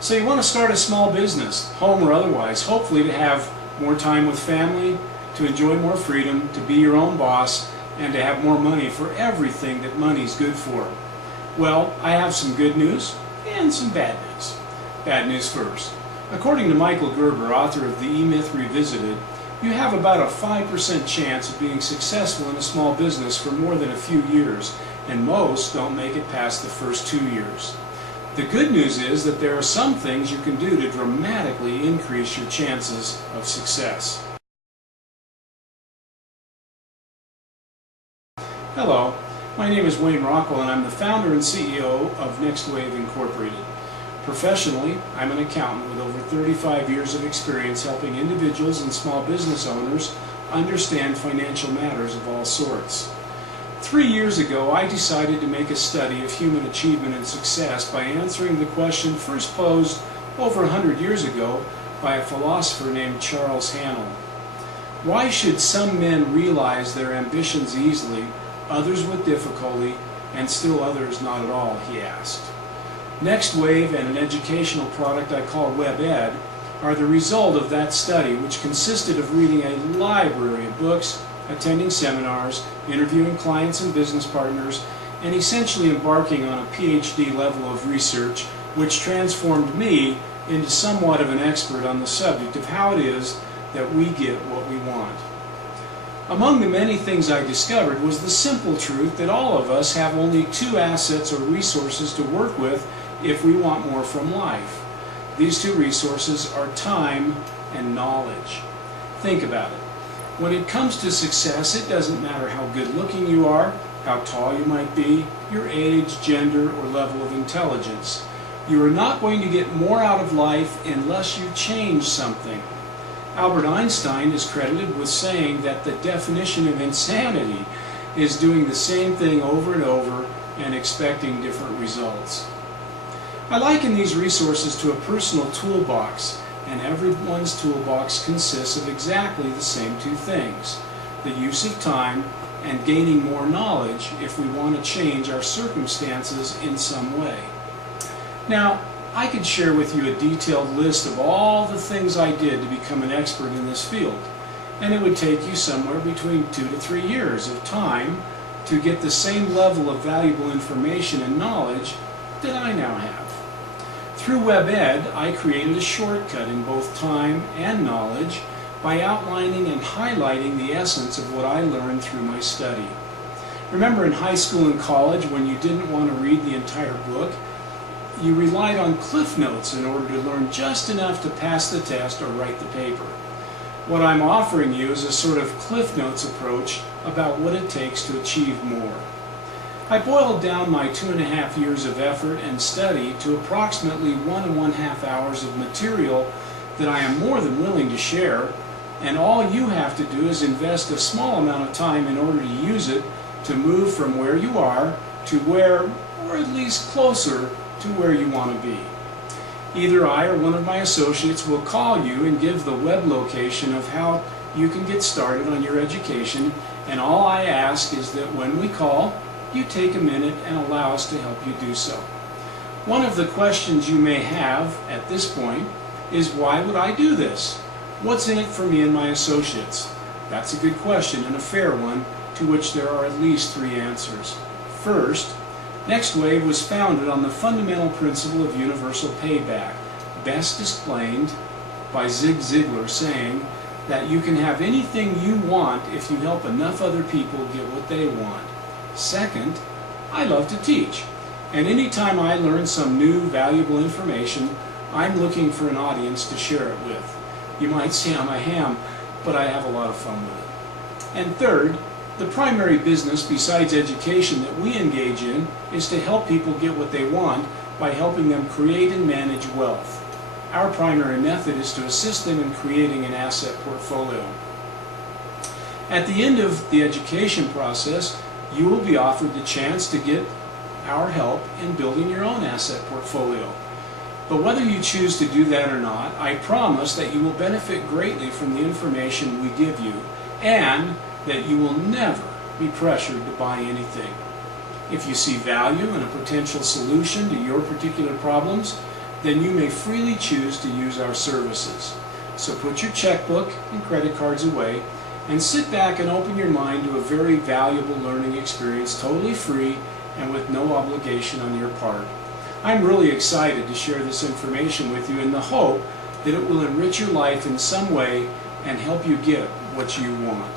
So you want to start a small business, home or otherwise, hopefully to have more time with family, to enjoy more freedom, to be your own boss, and to have more money for everything that money's good for. Well, I have some good news and some bad news. Bad news first. According to Michael Gerber, author of The E-Myth Revisited, you have about a 5% chance of being successful in a small business for more than a few years, and most don't make it past the first 2 years. The good news is that there are some things you can do to dramatically increase your chances of success. Hello, my name is Wayne Rockwell and I'm the founder and CEO of Next Wave Incorporated. Professionally, I'm an accountant with over 35 years of experience helping individuals and small business owners understand financial matters of all sorts. 3 years ago, I decided to make a study of human achievement and success by answering the question first posed over 100 years ago by a philosopher named Charles Haanel. Why should some men realize their ambitions easily, others with difficulty, and still others not at all, he asked. Next Wave and an educational product I call WebEd are the result of that study, which consisted of reading a library of books, attending seminars, interviewing clients and business partners, and essentially embarking on a PhD level of research, which transformed me into somewhat of an expert on the subject of how it is that we get what we want. Among the many things I discovered was the simple truth that all of us have only 2 assets or resources to work with if we want more from life. These 2 resources are time and knowledge. Think about it. When it comes to success, it doesn't matter how good looking you are, how tall you might be, your age, gender, or level of intelligence. You are not going to get more out of life unless you change something. Albert Einstein is credited with saying that the definition of insanity is doing the same thing over and over and expecting different results. I liken these resources to a personal toolbox, and everyone's toolbox consists of exactly the same 2 things: the use of time and gaining more knowledge if we want to change our circumstances in some way. Now, I could share with you a detailed list of all the things I did to become an expert in this field, and it would take you somewhere between 2 to 3 years of time to get the same level of valuable information and knowledge that I now have. Through WebEd, I created a shortcut in both time and knowledge by outlining and highlighting the essence of what I learned through my study. Remember in high school and college when you didn't want to read the entire book? You relied on Cliff Notes in order to learn just enough to pass the test or write the paper. What I'm offering you is a sort of Cliff Notes approach about what it takes to achieve more. I boiled down my 2.5 years of effort and study to approximately 1.5 hours of material that I am more than willing to share, and all you have to do is invest a small amount of time in order to use it to move from where you are to where, or at least closer to where you want to be. Either I or one of my associates will call you and give the web location of how you can get started on your education, and all I ask is that when we call, you take a minute and allow us to help you do so. One of the questions you may have at this point is, why would I do this? What's in it for me and my associates? That's a good question and a fair one, to which there are at least 3 answers. First, Next Wave was founded on the fundamental principle of universal payback, best explained by Zig Ziglar saying that you can have anything you want if you help enough other people get what they want. Second, I love to teach, and anytime I learn some new valuable information, I'm looking for an audience to share it with. You might say I'm a ham, but I have a lot of fun with it. And third, the primary business besides education that we engage in is to help people get what they want by helping them create and manage wealth. Our primary method is to assist them in creating an asset portfolio. At the end of the education process, you will be offered the chance to get our help in building your own asset portfolio. But whether you choose to do that or not, I promise that you will benefit greatly from the information we give you, and that you will never be pressured to buy anything. If you see value in a potential solution to your particular problems, then you may freely choose to use our services. So put your checkbook and credit cards away and sit back and open your mind to a very valuable learning experience, totally free and with no obligation on your part. I'm really excited to share this information with you in the hope that it will enrich your life in some way and help you get what you want.